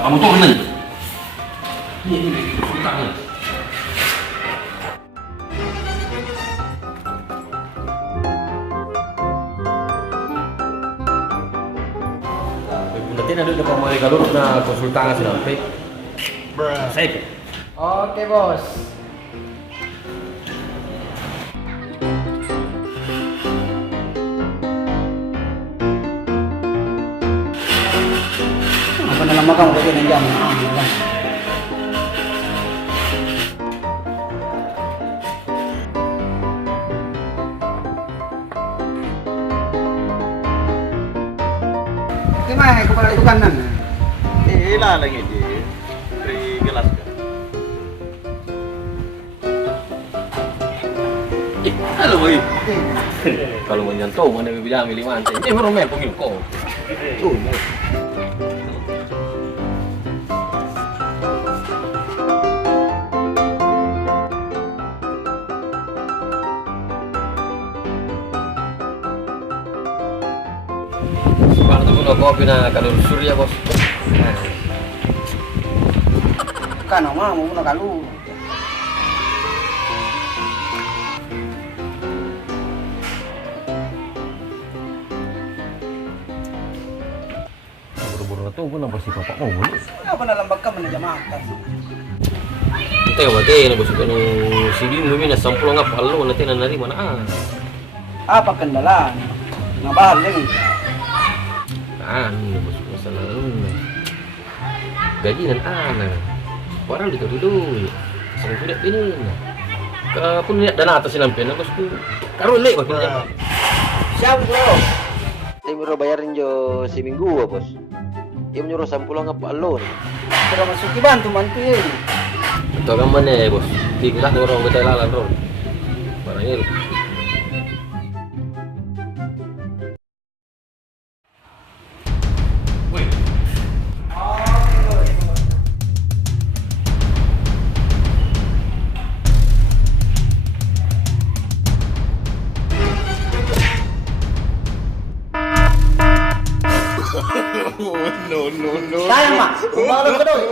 Kamu tuh nih. Ini konsultannya. Nanti ada depan mulai galur na konsultan sih nanti. Saya. Oke, Bos. Apa nama kamu tadi yang jam? Gimana kepala itu kanan? Ilalang ini dari gelas kan. Halo, boy. Kalau mau nyanto, mana bilang milih mantai. Ini baru main pengil kok. Tuh. Sekarang tuh guna kopi na kalur surya bos. Kan mah mau guna kalu. Buru-buru tuh guna bersih bapak mau bulu. Apa dalam bakam mana jamaatan? Kita yang mati na bos kanu sibi mumi na sampul ngap allo nanti na nari mana ah. Apa kendala? Ngabahal ini. Ini bos masalah lu. Gaji dan anak. Orang dulu. Sang tidak ini. Kapun lihat dana atas lampion bosku. Karo lek bos. Siap, Bro. Saya mau bayarin jo si minggu bos. Dia menyuruh sampulang apa alon. Sudah masuk bantu ya. Itu kan mana bos? Tingkat orang kita lalan bro. Barangnya lu. Sayang, Mak. Kembali ke doi.